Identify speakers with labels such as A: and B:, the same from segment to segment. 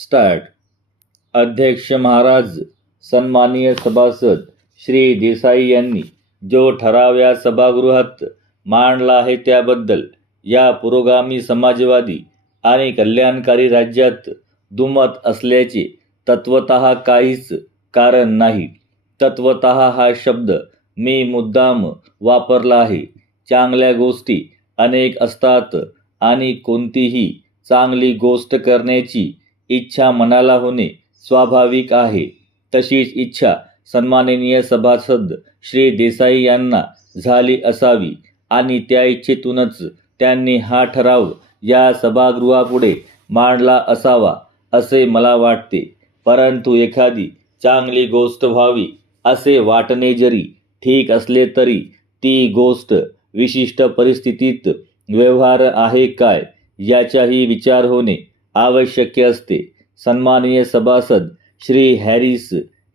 A: Start. अध्यक्ष महाराज सन्माननीय सभासद श्री देसाई यांनी जो ठराव या सभागृहात मांडला आहे त्याबद्दल या पुरोगामी समाजवादी आणि कल्याणकारी राज्यात दुमत असल्याचे तत्वत काहीच कारण नाही. तत्वत हा शब्द मी मुद्दाम वापरला आहे. चांगल्या गोष्टी अनेक असतात आणि कोणतीही चांगली गोष्ट करण्याची इच्छा मनाला होणे स्वाभाविक आहे. तशीच इच्छा सन्माननीय सभासद श्री देसाई यांना झाली असावी आणि त्या इच्छेतूनच त्यांनी हा ठराव या सभागृहापुढे मांडला असावा असे मला वाटते. परंतु एखादी चांगली गोष्ट व्हावी असे वाटणे जरी ठीक असले तरी ती गोष्ट विशिष्ट परिस्थितीत व्यवहार आहे काय याचाही विचार होणे आवश्यक असते. सन्माननीय सभासद श्री हॅरिस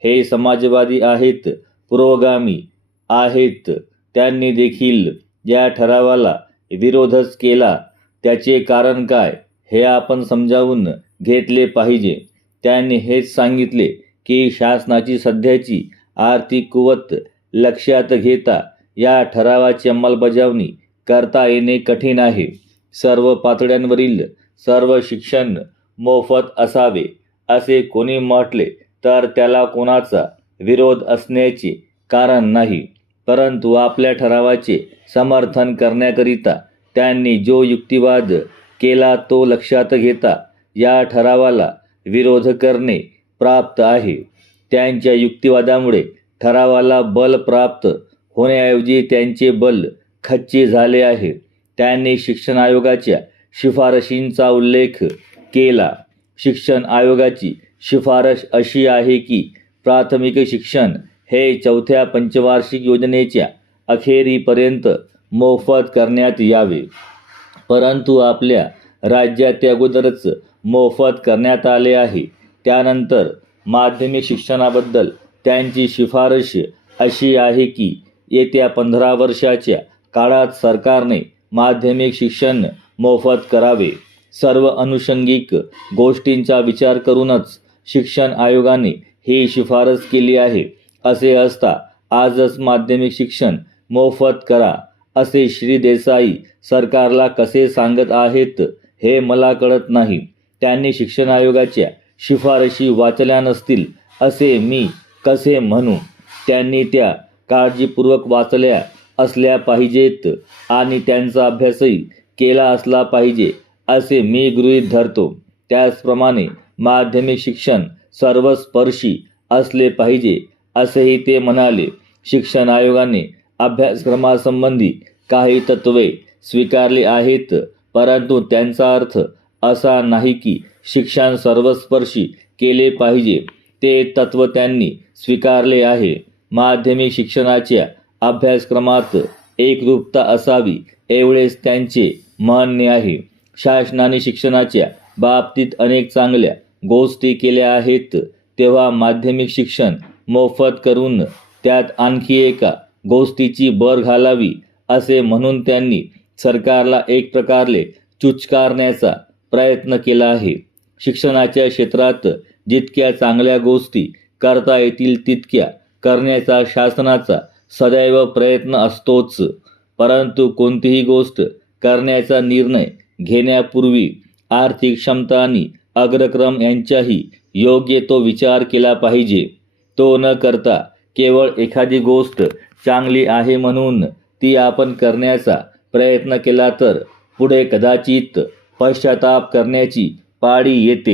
A: हे समाजवादी आहेत पुरोगामी आहेत. त्यांनी देखील या ठरावाला विरोधच केला. त्याचे कारण काय हे आपण समजावून घेतले पाहिजे. त्यांनी हेच सांगितले की शासनाची सध्याची आर्थिक कुवत लक्षात घेता या ठरावाची अंमलबजावणी करता येणे कठीण आहे. सर्व पातळ्यांवरील सर्व शिक्षण मोफत असावे असे कोणी म्हटले तर त्याला कोणाचा विरोध असण्याचे कारण नाही. परंतु आपल्या ठरावाचे समर्थन करण्याकरिता त्यांनी जो युक्तिवाद केला तो लक्षात घेता या ठरावाला विरोध करणे प्राप्त आहे. त्यांच्या युक्तिवादामुळे ठरावाला बल प्राप्त होण्याऐवजी त्यांचे बल खच्ची झाले आहे. त्यांनी शिक्षण आयोगाच्या शिफारशींचा उल्लेख केला. शिक्षण आयोगाची शिफारस अशी आहे की प्राथमिक शिक्षण हे चौथ्या पंचवार्षिक योजनेच्या अखेरीपर्यंत मोफत करण्यात यावे. परंतु आपल्या राज्यात ते अगोदरच मोफत करण्यात आले आहे. त्यानंतर माध्यमिक शिक्षणाबद्दल त्यांची शिफारस अशी आहे की येत्या पंधरा वर्षाच्या काळात सरकारने माध्यमिक शिक्षण मोफत करावे. सर्व अनुषंगिक गोष्टींचा विचार करूनच शिक्षण आयोगाने ही शिफारस केली आहे. असे असता आजच माध्यमिक शिक्षण मोफत करा असे श्री देसाई सरकारला कसे सांगत आहेत हे मला कळत नाही. त्यांनी शिक्षण आयोगाच्या शिफारशी वाचल्या नसतील असे मी कसे म्हणू? त्यांनी त्या काळजीपूर्वक वाचल्या असल्या पाहिजेत आणि त्यांचा अभ्यासही केला असला पाहिजे असे मी गृहीत धरतो. त्याचप्रमाणे माध्यमिक शिक्षण सर्वस्पर्शी असले पाहिजे असेही ते म्हणाले. शिक्षण आयोगाने अभ्यासक्रमासंबंधी काही तत्वे स्वीकारली आहेत परंतु त्यांचा अर्थ असा नाही की शिक्षण सर्वस्पर्शी केले पाहिजे. ते तत्व त्यांनी स्वीकारले आहे. माध्यमिक शिक्षणाच्या अभ्यासक्रमात एकरूपता असावी एवढेच त्यांचे मान्य आहे. शासनाने शिक्षणाच्या बाबतीत अनेक चांगल्या गोष्टी केल्या आहेत. तेव्हा माध्यमिक शिक्षण मोफत करून त्यात आणखी एका गोष्टीची भर घालावी असे म्हणून त्यांनी सरकारला एक प्रकारले चुचकारण्याचा प्रयत्न केला आहे. शिक्षणाच्या क्षेत्रात जितक्या चांगल्या गोष्टी करता येतील तितक्या करण्याचा शासनाचा सदैव प्रयत्न असतोच. परंतु कोणतीही गोष्ट करण्याचा निर्णय घेण्यापूर्वी आर्थिक क्षमता आणि अग्रक्रम यांचाही योग्य तो विचार केला पाहिजे. तो न करता केवळ एखादी गोष्ट चांगली आहे म्हणून ती आपण करण्याचा प्रयत्न केला तर पुढे कदाचित पश्चाताप करण्याची पाळी येते.